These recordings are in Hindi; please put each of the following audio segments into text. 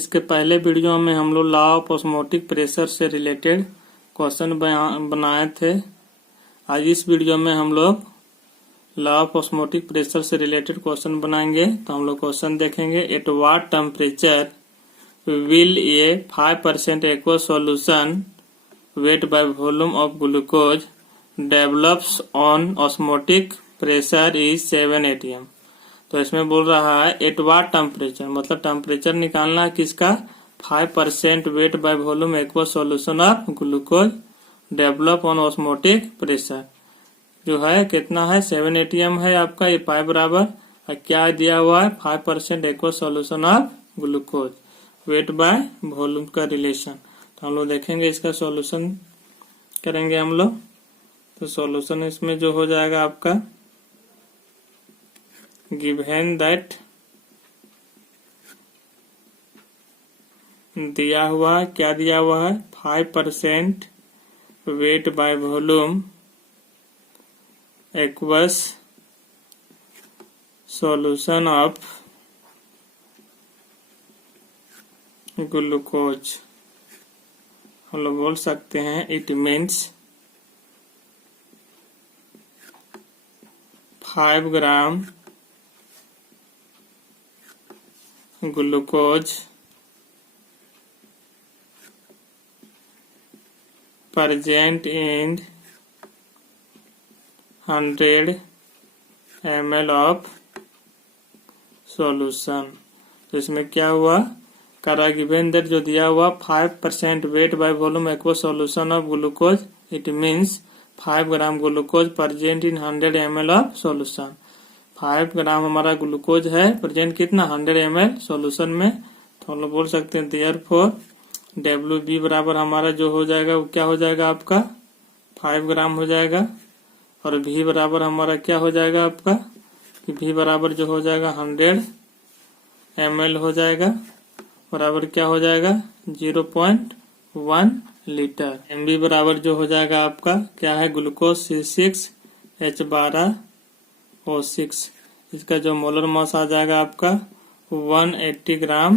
इसके पहले वीडियो में हम लोग लॉ ऑफ ऑस्मोटिक प्रेशर से रिलेटेड क्वेश्चन बनाए थे। आज इस वीडियो में हम लोग लॉ ऑफ ऑस्मोटिक प्रेशर से रिलेटेड क्वेश्चन बनाएंगे। तो हम लोग क्वेश्चन देखेंगे, at what temperature will A 5% aqueous solution weight by volume of glucose develops on osmotic pressure is 7 atm। तो इसमें बोल रहा है एट व्हाट टेम्परेचर, मतलब टेम्परेचर निकालना है किसका, 5% wait by volume aqueous solution of glucose develop on osmotic pressure जो है कितना है, 7 atm है आपका ये पाइप बराबर। और क्या दिया हुआ है, 5% aqueous solution of glucose wait by volume का रिलेशन। तो हम लोग देखेंगे इसका सॉल्यूशन करेंगे हम लोग। तो सॉल्यूशन इसमें जो हो जाएगा आपका, गिवन दैट दिया हुआ है, क्या दिया हुआ है, 5% wait by volume aqueous solution of glucose. हम लोग बोल सकते हैं it means 5 gram glucose present in 100 ml of solution। तो इसमें क्या हुआ, करा गिवन दैट जो दिया हुआ 5% wait by volume aqueous solution of glucose, it means 5 gram glucose present in 100 ml of solution. 5 ग्राम हमारा ग्लूकोज है प्रेजेंट कितना, 100 ml सॉल्यूशन में। तो हम लोग बोल सकते हैं देयरफॉर WB बराबर हमारा जो हो जाएगा वो क्या हो जाएगा आपका, 5 ग्राम हो जाएगा। और V बराबर हमारा क्या हो जाएगा आपका, V बराबर जो हो जाएगा 100 ml हो जाएगा, बराबर क्या हो जाएगा 0.1 लीटर। MB बराबर जो हो जाएगा आपका क्या है, ग्लूकोज C6H12O6। इसका जो मोलर मास आ जाएगा आपका 180 ग्राम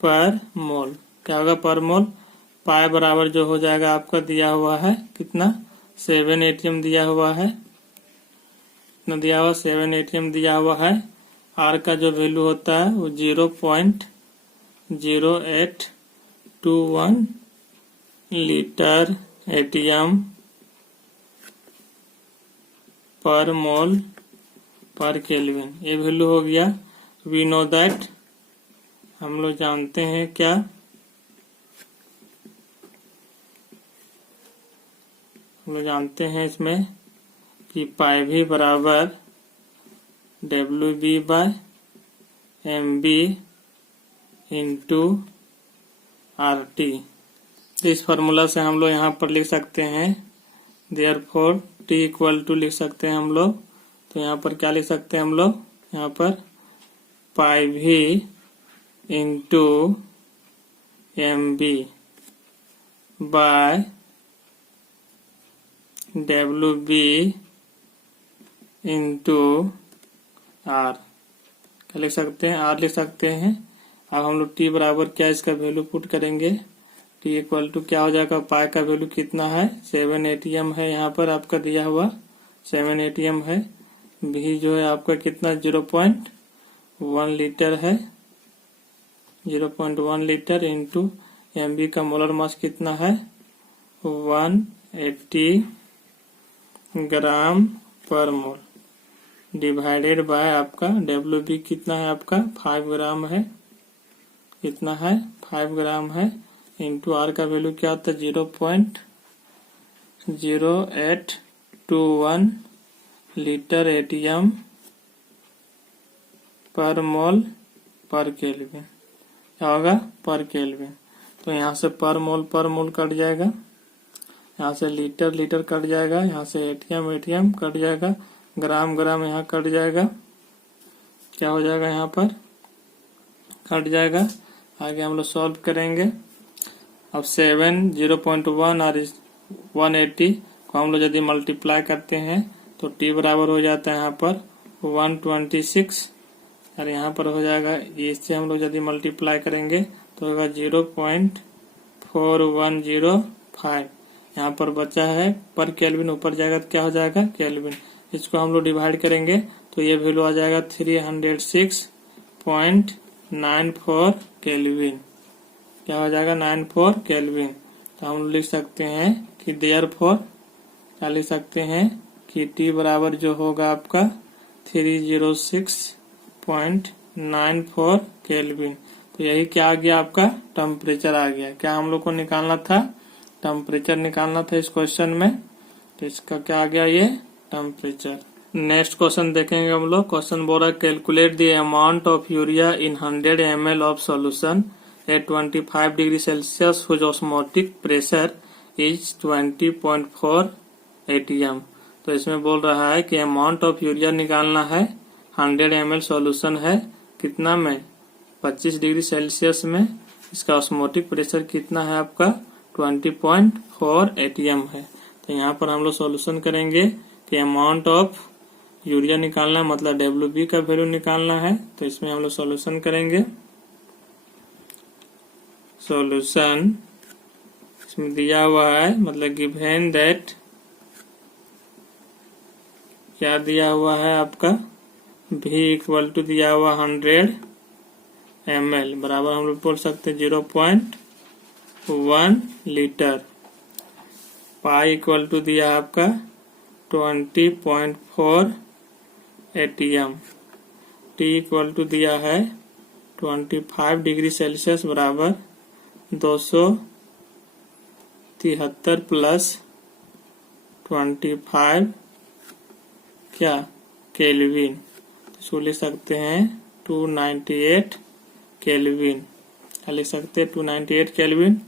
पर मोल। क्या होगा, पर मोल। पाई बराबर जो हो जाएगा आपका दिया हुआ है कितना, 7 atm दिया हुआ है, कितना दिया हुआ, 7 atm दिया हुआ है। आर का जो वैल्यू होता है वो 0.0821 लीटर एटीएम पर मोल पर केल्विन, ये वैल्यू हो गया। वी नो दैट, हम लोग जानते हैं क्या, हम लोग जानते हैं इसमें कि पाई भी बराबर WB by MB into RT। तो इस फार्मूला से हम लोग यहाँ पर लिख सकते हैं देयरफॉर T इक्वल टू लिख सकते हैं हम लोग। तो यहाँ पर क्या लिख सकते हैं हम लोग, यहाँ पर pi V into MB by WB into R। क्या लिख सकते हैं, R लिख सकते हैं। अब हम लोग T बराबर क्या इसका वैल्यू पुट करेंगे, T इक्वल टू क्या हो जाएगा, पाई का वैल्यू कितना है, 7 atm है, यहाँ पर आपका दिया हुआ 7 atm है। भी जो है आपका कितना, 0.1 लीटर है, 0.1 लीटर इंटू MB का मोलर मास कितना है, 180 ग्राम पर मोल, डिवाइडेड बाय आपका WB कितना है आपका 5 ग्राम है, कितना है 5 ग्राम है, इंटू R का वैल्यू क्या होता है 0.0821 लीटर एटीएम पर मोल पर केल्विन। क्या होगा, पर केल्विन। तो यहाँ से पर मोल कट जाएगा, यहाँ से लीटर लीटर कट जाएगा, यहाँ से एटीएम कट जाएगा, ग्राम यहाँ कट जाएगा, क्या हो जाएगा यहाँ पर कट जाएगा। आगे हम लोग सॉल्व करेंगे। अब 7, 0.1 और 180 को हम लोग यदि मल्टीप्लाई करते हैं तो T बराबर हो जाता है यहाँ पर 126 और यहाँ पर हो जाएगा, इससे हम लोग यदि मल्टीप्लाई करेंगे तो होगा 0.4105। यहाँ पर बचा है पर केल्विन, ऊपर जाएगा तो क्या हो जाएगा केल्विन। इसको हम लोग डिवाइड करेंगे तो ये वैल्यू आ जाएगा 306.94 केल्विन। क्या हो जाएगा 94 केल्विन। तो हम लोग लिख सकते हैं कि देयरफॉर क्या लिख सकते हैं कि T बराबर जो होगा आपका 306.94 केल्विन। तो यही क्या आ गया आपका टेम्परेचर आ गया। क्या हम लोग को निकालना था, टेम्परेचर निकालना था इस क्वेश्चन में। तो इसका क्या आ गया ये टेम्परेचर। नेक्स्ट क्वेश्चन देखेंगे हम लोग। क्वेश्चन बोल रहा है calculate the amount of urea in 100 ml of solution at 25 degree Celsius whose osmotic pressure is 20.4 atm। तो इसमें बोल रहा है कि अमाउंट ऑफ यूरिया निकालना है, 100 ml सॉल्यूशन है, कितना में 25 डिग्री सेल्सियस में। इसका ऑस्मोटिक प्रेशर कितना है आपका 20.4 atm है। तो यहाँ पर हम लोग सॉल्यूशन करेंगे कि अमाउंट ऑफ यूरिया निकालना है, मतलब WB का वैल्यू निकालना है। तो इसमें हम लोग सॉल्यूशन करेंगे। सॉल्यूशन इसमें दिया हुआ है, मतलब गिवन दैट क्या दिया हुआ है आपका V इक्वल टू दिया हुआ 100 ml बराबर हम लोग बोल सकते 0.1 लीटर। पाई इक्वल टू दिया आपका 20.4 atm। T इक्वल टू दिया है 25 डिग्री सेल्सियस बराबर 273 प्लस 25 क्या केल्विन। इसको लिख सकते हैं 298 केल्विन। क्या लिख सकते हैं 298 केल्विन।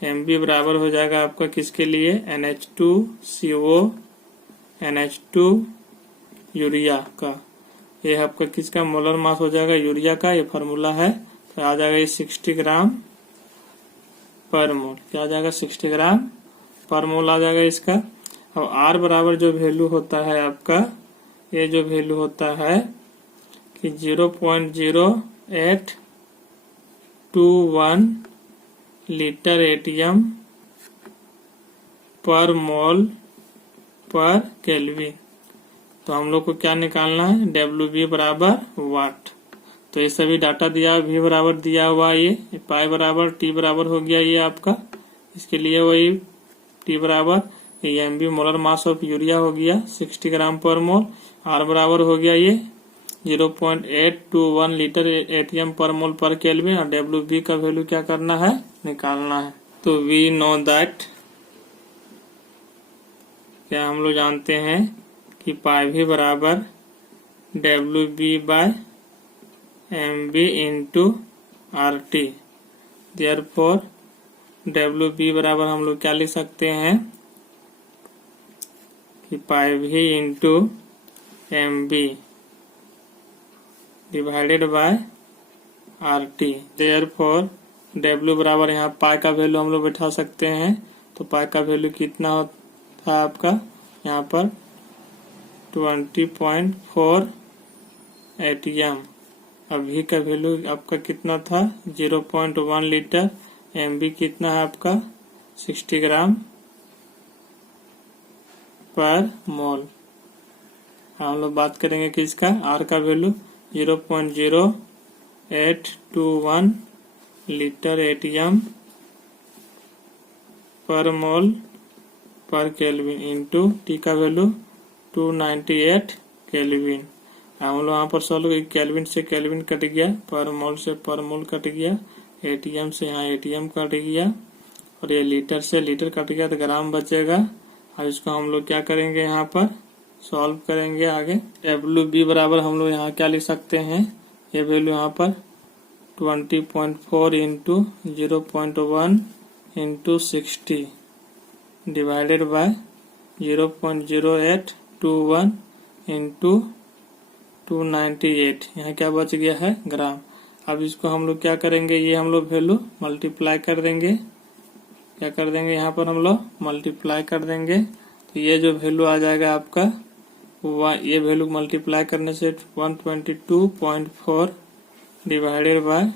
MB बराबर हो जाएगा आपका किसके लिए NH2CO NH2 यूरिया का। ये आपका किसका मोलर मास हो जाएगा यूरिया का, ये फार्मूला है। तो आ जाएगा ये 60 ग्राम पर मोल। क्या आ जाएगा 60 ग्राम पर मोल आ जाएगा इसका। अब R बराबर जो वैल्यू होता है आपका, ये जो वैल्यू होता है कि 0.0821 लीटर एटीएम पर मोल पर केल्विन। तो हम लोग को क्या निकालना है WB बराबर वाट। तो ये सभी डाटा दिया, V बराबर दिया हुआ, ये पाई बराबर T बराबर हो गया ये आपका। इसके लिए वही T बराबर ये MB molar mass of urea हो गया 60 ग्राम पर मोल। R बराबर हो गया ये 0.821 लीटर एटीएम पर मोल पर केल्विन। और WB का वैल्यू क्या करना है निकालना है। तो वी नो दैट क्या हम लोग जानते हैं कि पाई V बराबर WB by MB into RT। Therefore WB बराबर हम लोग क्या लिख सकते हैं कि pi V into MB divided by RT। Therefore W बराबर यहाँ पाई का वैल्यू हम लोग बैठा सकते हैं। तो पाई का वैल्यू कितना था आपका यहाँ पर 20.4 atm। अब V का वैल्यू आपका कितना था 0.1 लीटर। MB कितना है आपका 60 ग्राम पर मोल। हम लोग बात करेंगे कि इसका R का वैल्यू 0.0821 लीटर एटीएम पर मोल पर केल्विन इंटू T का वैल्यू 298 केल्विन। हम लोग यहाँ पर सॉल्व केल्विन से केल्विन कट गया, पर मोल से पर मोल कट गया, एटीएम से यहाँ एटीएम कट गया, और ये लीटर से लीटर कट गया तो ग्राम बचेगा। अब इसको हम लोग क्या करेंगे यहाँ पर सॉल्व करेंगे आगे। WB बराबर हम लोग यहाँ क्या लिख सकते हैं, ये वैल्यू यहाँ पर 20.4 into 0.1 into 60 divided by 0.0821 into 298। यहाँ क्या बच गया है ग्राम। अब इसको हम लोग क्या करेंगे, ये हम लोग वैल्यू मल्टीप्लाई कर देंगे। क्या कर देंगे यहाँ पर हम लोग मल्टीप्लाई कर देंगे। तो ये जो वैल्यू आ जाएगा आपका ये वैल्यू मल्टीप्लाई करने से 122.4 डिवाइडेड बाय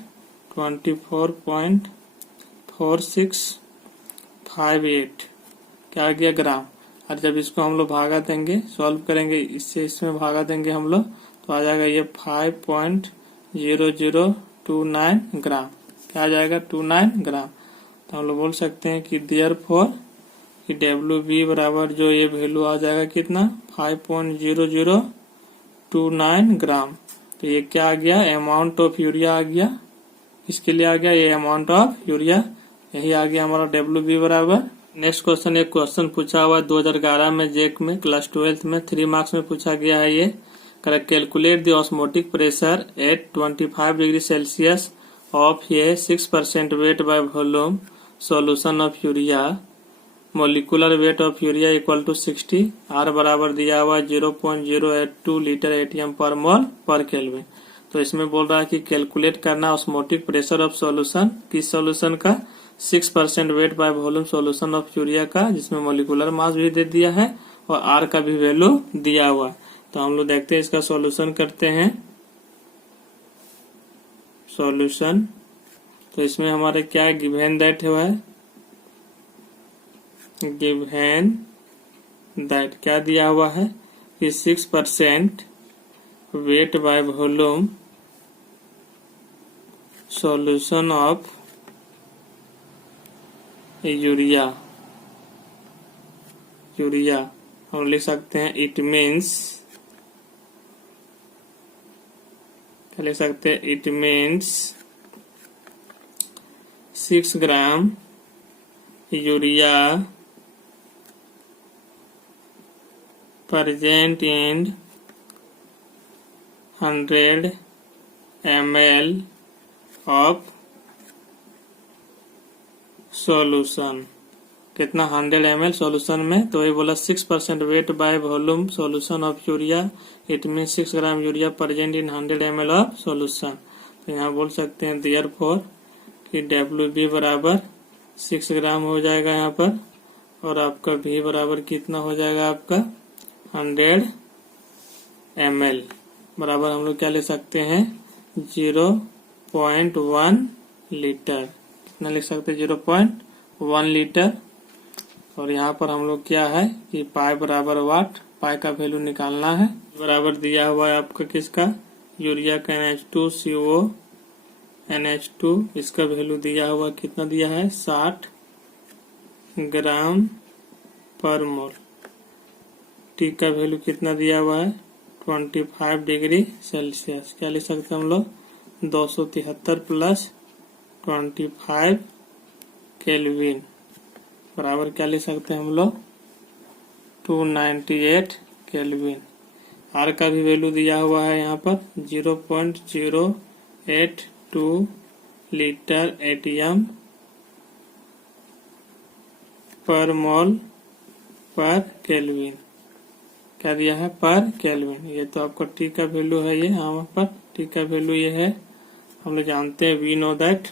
24.4658 क्या आ गया ग्राम। और जब इसको हम लोग भागा देंगे, सॉल्व करेंगे, इससे इसमें भागा देंगे हम लोग, तो आ जाएगा ये 5.0029 ग्राम। क्या आ जाएगा 29 ग्राम। तो हम लोग बोल सकते हैं कि देयरफॉर कि WB बराबर जो ये वैल्यू आ जाएगा कितना 5.0029 ग्राम। तो ये क्या आ गया, अमाउंट ऑफ यूरिया आ गया। इसके लिए आ गया ये अमाउंट ऑफ यूरिया, यही आ गया हमारा WB बराबर। नेक्स्ट क्वेश्चन, एक क्वेश्चन पूछा हुआ 2011 में जेक में क्लास 12th में 3 मार्क्स में पूछा गया है ये। Calculate the osmotic pressure at 25 degree Celsius of ये 6% weight by volume solution of urea. Molecular weight of urea equal to 60, R बराबर दिया हुआ 0.082 लीटर एटीएम पर मोल पर केल्विन। तो इसमें बोल रहा है कि कैलकुलेट करना ऑस्मोटिक प्रेशर ऑफ सॉल्यूशन, किस सॉल्यूशन का, 6% weight by volume solution of urea का, जिसमें मोलिकुलर मास भी दे दिया है और आर का भी वैल्यू दिया हुआ। तो हम लोग देखते हैं, इसका सॉल्यूशन करते हैं। सॉल्यूशन, तो इसमें हमारे क्या गिवन दैट हुआ है, गिवन दैट क्या दिया हुआ है कि 6% weight by volume solution of urea. हम लिख सकते हैं इट मीन्स, क्या लिख सकते हैं, it means 6 gram urea present in 100 ml of solution। कितना 100 ml सॉल्यूशन में, तो ये बोला 6% weight by volume solution of urea, it mean 6 gram urea present in 100 ml of solution. तो यहाँ बोल सकते हैं देयरफॉर कि WB बराबर 6 ग्राम हो जाएगा यहाँ पर, और आपका V बराबर कितना हो जाएगा आपका 100 ml बराबर हम लोग क्या ले सकते हैं 0.1 लीटर। कितना लिख सकते हैं 0.1 लीटर। और यहाँ पर हम लोग क्या है कि पाई बराबर वाट, पाई का वैल्यू निकालना है। बराबर दिया हुआ है आपका किसका, यूरिया का NH2CO NH2, इसका वैल्यू दिया हुआ कितना दिया है 60 ग्राम पर मोल। टी का वैल्यू कितना दिया हुआ है 25 डिग्री सेल्सियस। क्या लिख सकते हैं हम लोग 273 प्लस 25 केल्विन बराबर क्या लिख सकते हैं हम लोग 298 केल्विन। आर का भी वैल्यू दिया हुआ है यहाँ पर 0.082 लीटर एटीएम पर मोल पर केल्विन। क्या दिया है पर केल्विन। ये तो आपका टी का वैल्यू है, ये यहाँ पर टी का वैल्यू ये है। हम लोग जानते हैं वी नो दैट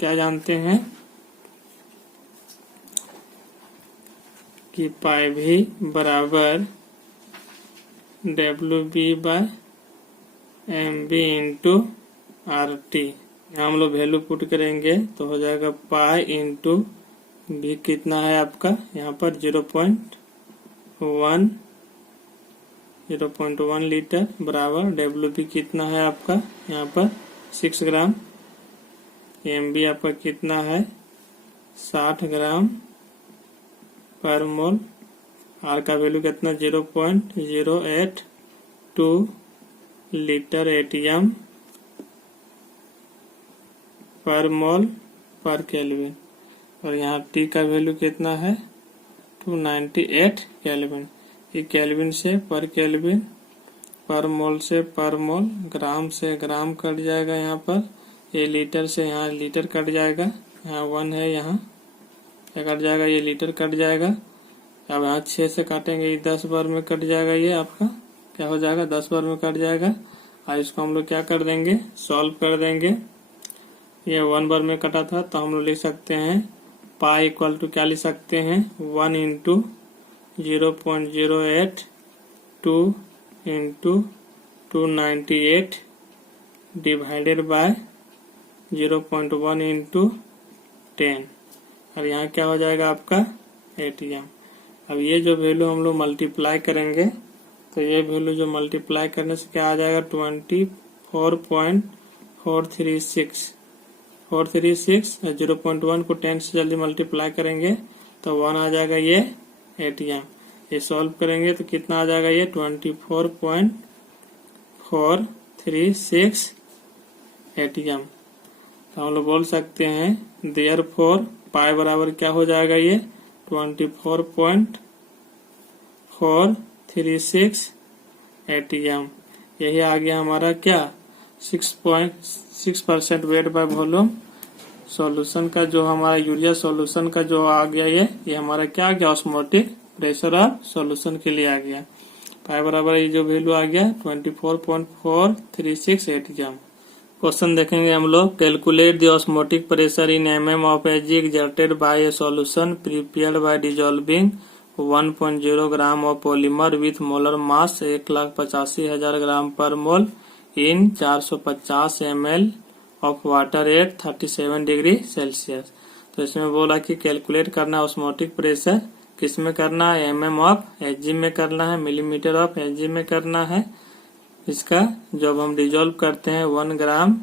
क्या जानते हैं कि पाई भी बराबर WB by MB into RT। हम लोग वैल्यू पुट करेंगे तो हो जाएगा पाई इंटू भी कितना है आपका यहाँ पर 0.1 लीटर बराबर WB कितना है आपका यहाँ पर 6 ग्राम, MB आपका कितना है 60 ग्राम पर मोल, आर का वैल्यू कितना 0.082 लीटर एटीएम पर मोल पर केल्विन। और यहाँ टी का वैल्यू कितना है 298 केल्विन। ये केल्विन से पर केल्विन, पर मोल से पर मोल, ग्राम से ग्राम कट जाएगा यहाँ पर, ये लीटर से यहाँ लीटर कट जाएगा, यहाँ 1 है, यहाँ क्या कट जाएगा ये लीटर कट जाएगा। अब यहाँ 6 से काटेंगे ये 10 बार में कट जाएगा, ये आपका क्या हो जाएगा 10 बार में कट जाएगा। और इसको हम लोग क्या कर देंगे सॉल्व कर देंगे। ये 1 बार में कटा था तो हम लोग लिख सकते हैं पाई इक्वल टू क्या लिख सकते हैं 1 into 0.08 2 into 298 divided by 0.1 into 10 और यहाँ क्या हो जाएगा आपका ATM। अब ये जो वैल्यू हम लोग मल्टीप्लाई करेंगे तो ये वैल्यू जो मल्टीप्लाई करने से क्या आ जाएगा 24.436 0.1 को 10 से जल्दी मल्टीप्लाई करेंगे तो 1 आ जाएगा ये ATM। ये सॉल्व करेंगे तो कितना आ जाएगा ये 24.436 ATM। तो हम लोग बोल सकते हैं देयरफॉर पाई बराबर क्या हो जाएगा ये 24.436 ATM। यही आ गया हमारा क्या 6.6% वेट बाय वॉल्यूम सॉल्यूशन का जो हमारा यूरिया सॉल्यूशन का जो आ गया ये हमारा क्या आ गया ऑस्मोटिक प्रेशर ऑफ सॉल्यूशन के लिए आ गया। पाई बराबर ये जो वैल्यू आ गया 24.436 ATM। क्वेश्चन देखेंगे हम लोग calculate the osmotic pressure in mm of Ag exerted by a solution prepared by dissolving 1.0 gram of polymer with molar mass 1,85,000 ग्राम पर मोल इन 450 ml of water at 37 degree Celsius. तो इसमें बोला कि कैलकुलेट करना ऑस्मोटिक प्रेशर किस में करना है mm ऑफ Ag में करना है, मिलीमीटर ऑफ Ag में करना है। इसका जब हम डिजोल्व करते हैं 1 ग्राम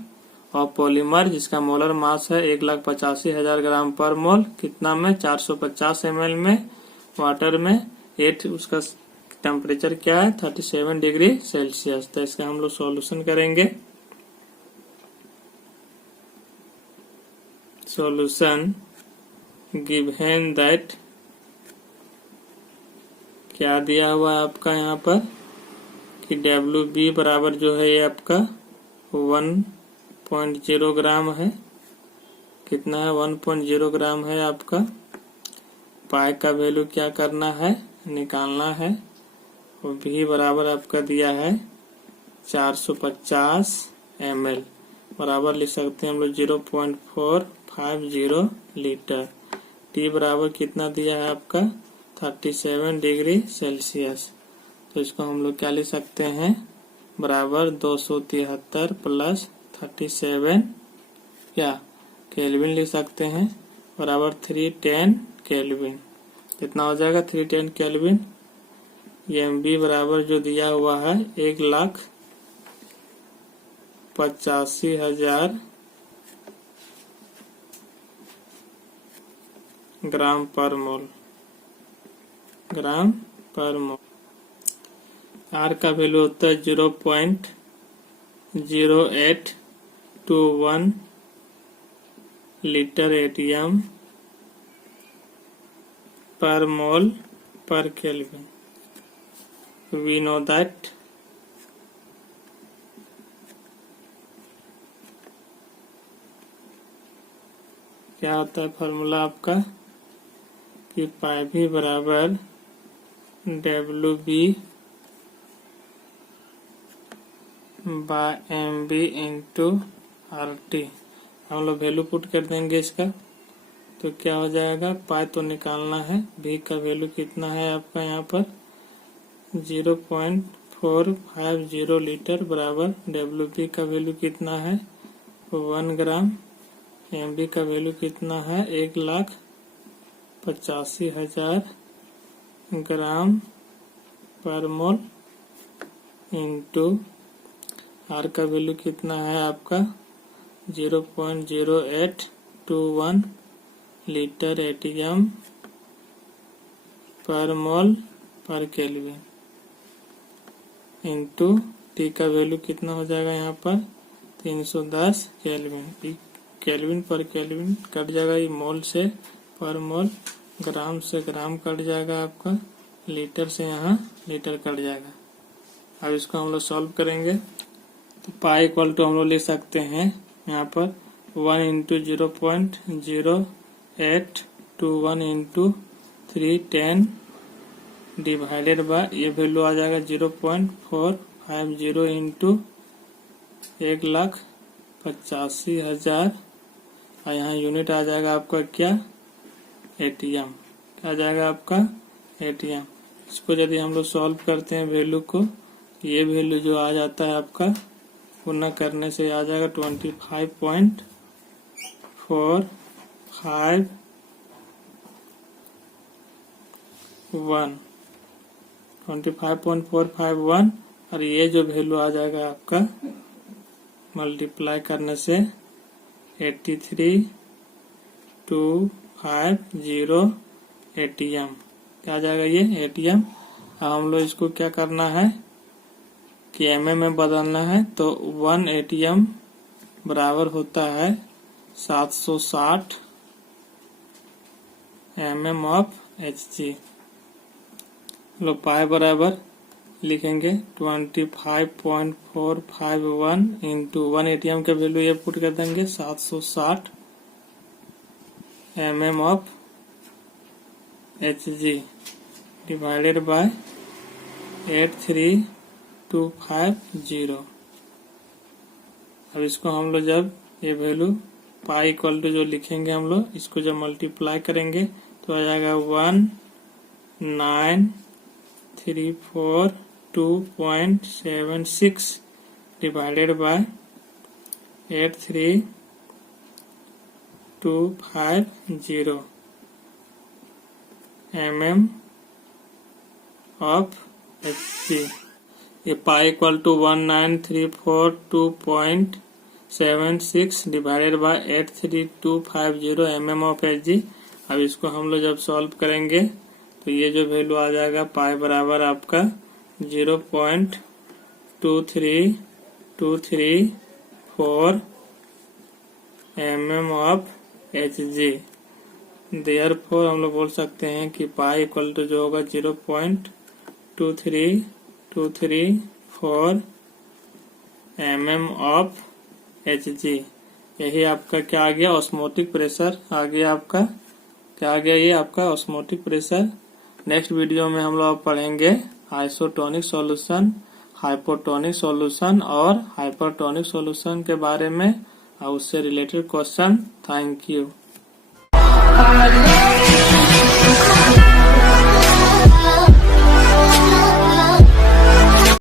ऑफ पॉलीमर जिसका मोलर मास है 1,85,000 ग्राम पर मोल कितना में 450 ml में वाटर में 8 उसका टेम्परेचर क्या है 37 डिग्री सेल्सियस। तो इसका हम लोग सॉल्यूशन करेंगे। सॉल्यूशन गिवन दैट क्या दिया हुआ है आपका यहाँ पर कि WB बराबर जो है ये आपका 1.0 ग्राम है। कितना है 1.0 ग्राम है आपका। पाई का वैल्यू क्या करना है निकालना है और V बराबर आपका दिया है 450 ml बराबर लिख सकते हैं हम लोग 0.450 लीटर। T बराबर कितना दिया है आपका 37 डिग्री सेल्सियस। तो इसको हम लोग क्या लिख सकते हैं बराबर 273 प्लस 37 क्या केल्विन लिख सकते हैं बराबर 310 केल्विन। कितना हो जाएगा 310 केल्विन। ये MB बराबर जो दिया हुआ है 1,85,000 ग्राम पर मोल R का वैल्यू होता है 0.0821 लीटर ATM पर मोल पर केल्विन। We know that क्या होता है फॉर्मूला आपका कि पाई भी बराबर WB by MB into RT। हम लोग वैल्यू पुट कर देंगे इसका तो क्या हो जाएगा पाई तो निकालना है। V का वैल्यू कितना है आपका यहाँ पर 0.450 लीटर बराबर WB का वैल्यू कितना है 1 ग्राम। MB का वैल्यू कितना है 1,85,000 ग्राम पर मोल इंटू R का वैल्यू कितना है आपका 0.0821 लीटर ATM पर मोल पर केल्विन इंटू T का वैल्यू कितना हो जाएगा यहाँ पर 310 केल्विन। केल्विन पर केल्विन कट जाएगा ये मोल से पर मोल, ग्राम से ग्राम कट जाएगा आपका, लीटर से यहाँ लीटर कट जाएगा। अब इसको हम लोग सॉल्व करेंगे तो पाई इक्वल टू हम लोग लिख सकते हैं यहाँ पर 1 इंटू 0.0821 इंटू 310 डिवाइडेड बाय ये वैल्यू आ जाएगा 0.450 इंटू 1,85,000 और यहाँ यूनिट आ जाएगा आपका क्या एटीएम। क्या आ जाएगा आपका एटीएम। इसको यदि हम लोग सॉल्व करते हैं वैल्यू को, ये वैल्यू जो आ जाता है आपका गुना करने से आ जाएगा 25.45 25.451 और ये जो वैल्यू आ जाएगा आपका मल्टीप्लाई करने से 83,250 एटीएम। क्या आ जाएगा ये एटीएम। अब हम लोग इसको क्या करना है कि एमएम में बदलना है, तो 1 एटीएम बराबर होता है 760 mm ऑफ एचजी। लोग पाई बराबर लिखेंगे 25.451 इंटू 1 एटीएम के वैल्यू ये पुट कर देंगे 760 mm of Hg divided by 83,250। अब इसको हम लोग जब ये वैल्यू पाई इक्वल टू जो लिखेंगे हम लोग, इसको जब मल्टीप्लाई करेंगे तो आ जाएगा 19,342.76 divided by 83,250 mm of HG. ये pi equal to 19,342.76 divided by 83,250 mm of HG. अब इसको हम लोग जब सॉल्व करेंगे तो ये जो वैल्यू आ जाएगा पाई बराबर आपका 0.23234 mm ऑफ एचजी। देयरफॉर हम लोग बोल सकते हैं कि पाई इक्वल टू जो होगा 0.23234 mm ऑफ एचजी। यही आपका क्या आ गया ऑस्मोटिक प्रेशर आ गया आपका। क्या आ गया ये आपका ऑस्मोटिक प्रेशर। नेक्स्ट वीडियो में हम लोग पढ़ेंगे आइसोटोनिक सॉल्यूशन, हाइपोटोनिक सॉल्यूशन और हाइपरटोनिक सॉल्यूशन के बारे में और उससे रिलेटेड क्वेश्चन। Thank you.